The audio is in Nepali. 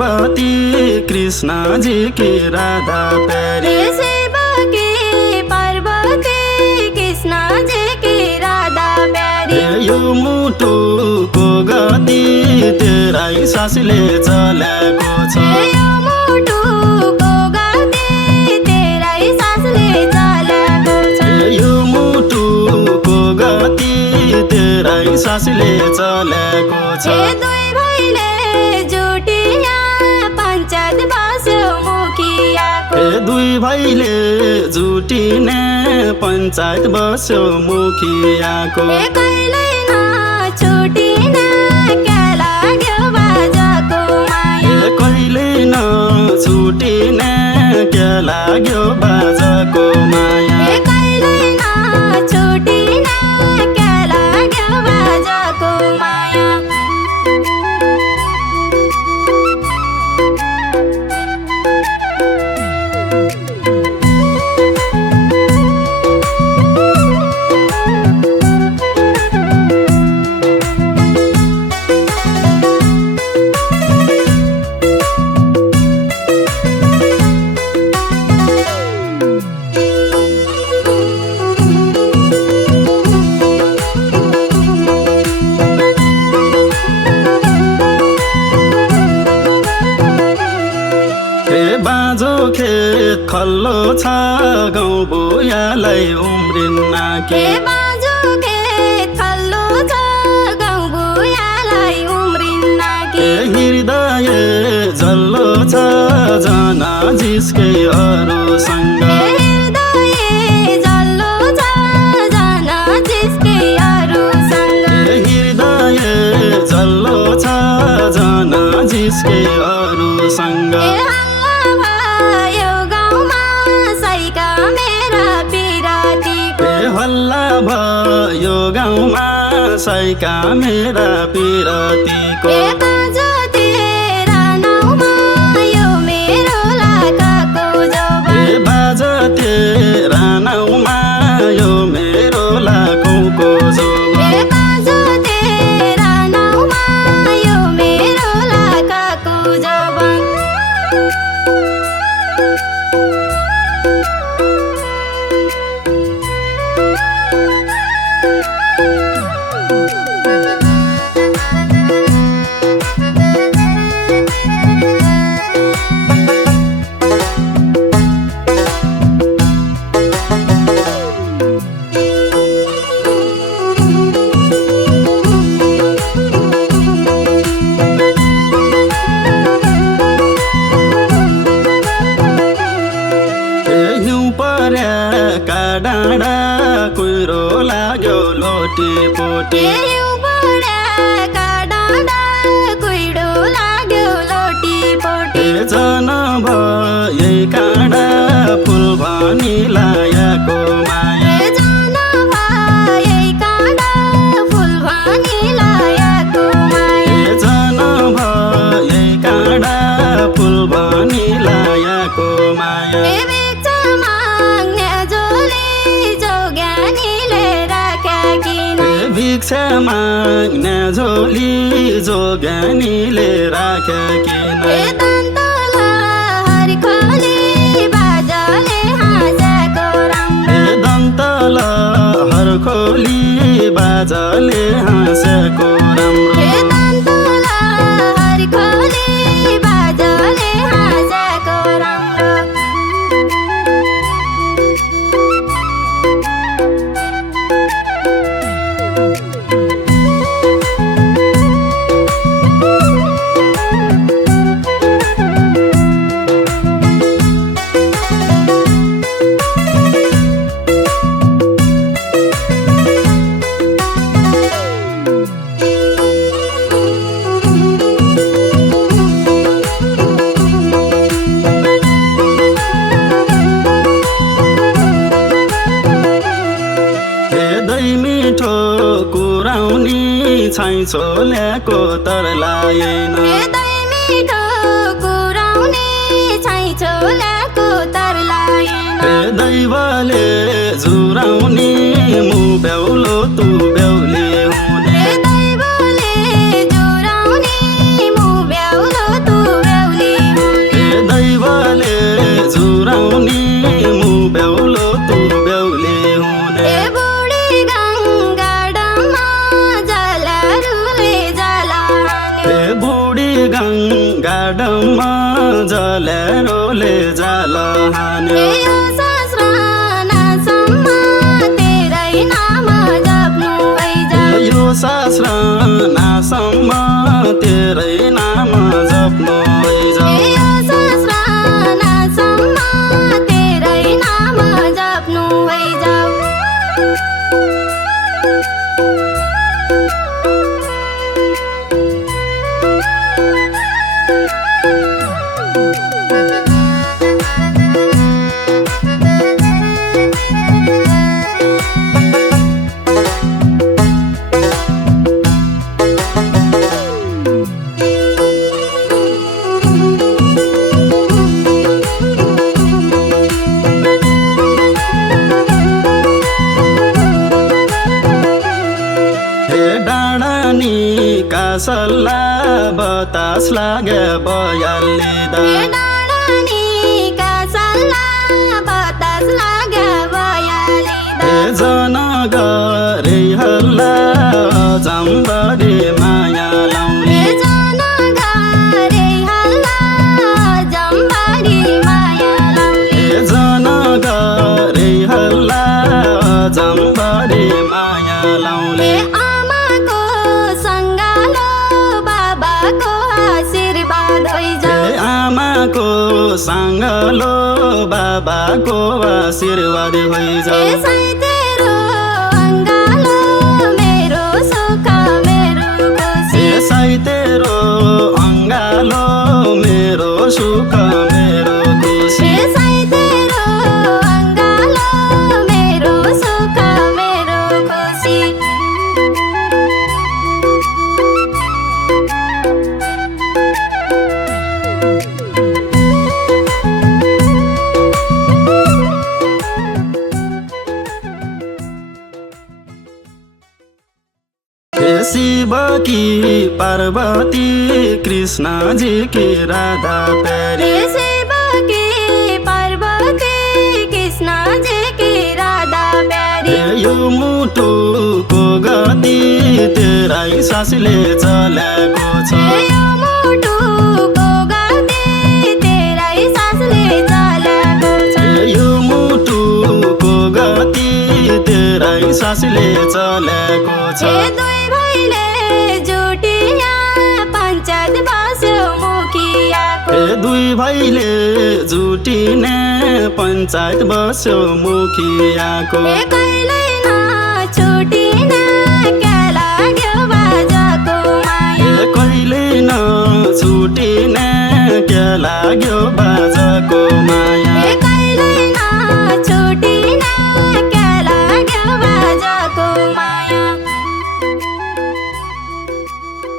पार्वती कृष्ण जी की राधा प्यारी। शिव की पार्वती कृष्ण जी की राधा प्यारी। यो मुटुको गति तेरै सासले चलेको छ। यो मुटुको गति तेरै सासले चलेको छ। यो मुटुको गति तेरै सासले चलेको छ। दुई भाइले जुटिया पञ्चायत बस्यो मुखियाको। दुई भाइले जुटिने पञ्चायत बस्यो मुखियाको। कहिल्यै नछुटिने क्या लाग्यो बाजाको माया। कहिल्यै नछुटिने क्या लाग्यो बाजाको माया। कहिल्यै नछुटिने क्या लाग्यो बाजाको माया। बाँझो खेत खल्लो छ गाउँ बुढालाई उम्रिन्न के। बाँझो खेत खल्लो छ गाउँ बुढालाई उम्रिन्न के। हृदय जल्लो छ जन जिस्कै अरूसँग। हृदय जल्लो छ जन जिस्कै अरूसँग। हृदय जल्लो छ जन जिस्कै अरूसँग। हल्ला भयो गाउँमा साइका मेरा पिरतीको। बाँझो तेरा नाउँमा यो मेरो लाकाको जोबन। बाँझो तेरा नाउँमा यो मेरो लाखौँको जोबन। बाँझो तेरा नाउँमा यो मेरो लाकाको जोबन। डाँडा कुहिरो लाग्यो लोटीपोटी। बुढाका डाँडा कुहिरो लाग्यो लोटीपोटी। जन भए काँडा फुल भनी लायाको माया। जन भए काँडा फुल भनी लायाको माया। जन भए काँडा फुल भनी लायाको माया। भिक्षा माग्ने झोली जोगानीले राख्या किन। दन्तलहरी खोली बाजाले हाँसेको राम्रो। दन्तलहर खोली बाजाले हाँसेको राम्रो। दन्तलहरी खोली बाजाले हाँसेको राम्रो। छैछोल्याको तर लाएन। मिठो कुराउने छैछोल्याको तर लाएन। दैवले जुराउने मु बेहुलो तु बेहुली हुने। दैवले जुराउने मु बेहुलो तु बेहुली जलेरोले जाल हान्यो यो शास्त्रनासम्म तेरै नाम जप्नु हैजाऊ यो शास्त्र नासम्म तेरै नाम जप्नु हैजाऊ यो शास्त्रनासम्म तेरै नाम जप्नु हैजाऊ सल्ला बतास लागे बयालिँदा डाँडानीका सल्ला बतास लागे बयालिँदा जन गरे हल्ला जम्बरी माया लाउने जन गरे हल्ला जम्बरी माया लाउने जन गरे हल्ला जम्बरी माया लाउने आमाको सङ्गालो बाबाको आशीर्वाद हैजाऊ आमाको साङ्गलो बाबाको आशीर्वाद हैजाऊ यसै तेरो अङ्गालो मेरो सुख मेरो खुसी यसै तेरो अङ्गालो मेरो सुख मेरो खुसी यसै तेरो अङ्गालो मेरो सुख मेरो खुसी शिव की पार्वती कृष्ण जी की राधा प्यारी शिव की पार्वती कृष्ण जी की राधा प्यारी यो मुटुको गति तेरै सासले चलेको छ यो मुटुको गति तेरै सासले चलेको छ यो मुटुको गति तेरै सासले चलेको छ दुई भाइले जुटिया पञ्चायत बस्यो मुखियाको दुई भाइले जुटिने पञ्चायत बस्यो मुखियाको कहिल्यै नछुटिने क्या लाग्यो बाजाको माया कहिले नछुटिने के लाग्यो बाजा